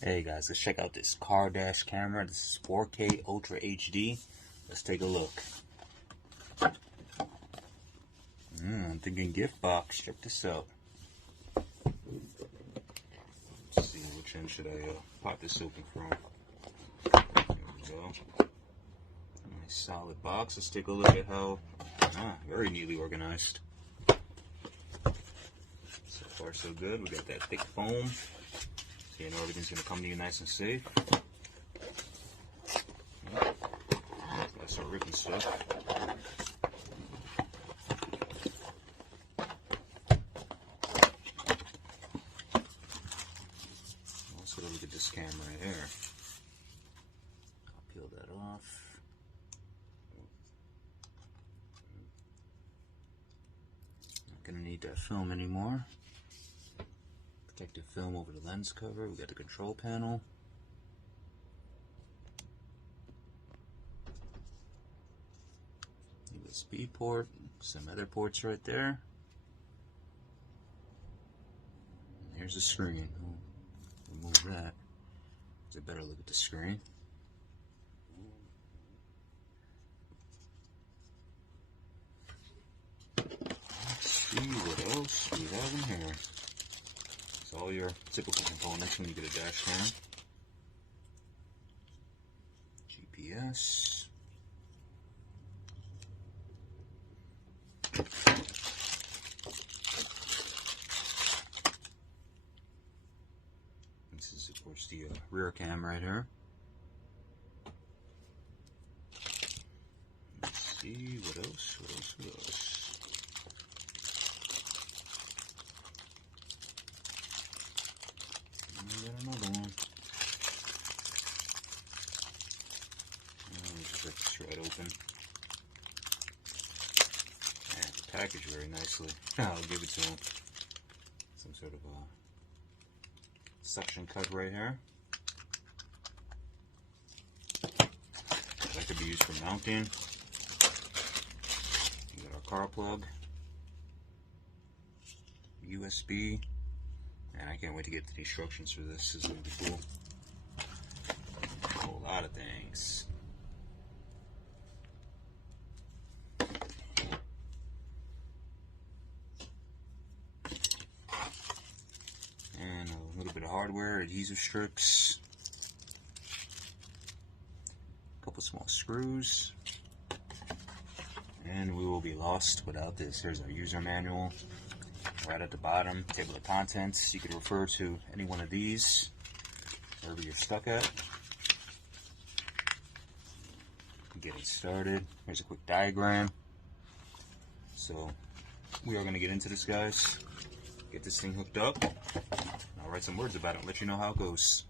Hey guys, let's check out this car dash camera. This is 4K Ultra HD. Let's take a look. I'm thinking gift box. Check this out. Let's see, which end should I pop this open from? There we go. Nice solid box. Let's take a look at how very neatly organized. So far so good. We got that thick foam. So you know everything's going to come to you nice and safe. Got some ripping stuff. Also, look at this camera right here. I'll peel that off. Not going to need that film anymore. Protective film over the lens cover. We got the control panel. USB port. Some other ports right there. And here's the screen. We'll remove that. It's a better look at the screen. Let's see what else we have in here. It's all your typical components when you get a dash cam. GPS. This is of course the rear cam right here. Let's see what else. Got another one. Just rip this right open. And it's packaged very nicely. I'll give it to him. Some sort of a suction cut right here. That could be used for mounting. We got our car plug, USB. And I can't wait to get to the instructions for this. This is going to be cool. A whole lot of things. And a little bit of hardware, adhesive strips. A couple small screws. And we will be lost without this. Here's our user manual. Right at the bottom, table of contents. You could refer to any one of these wherever you're stuck at. Getting started. Here's a quick diagram. So we are going to get into this, guys. Get this thing hooked up. I'll write some words about it and let you know how it goes.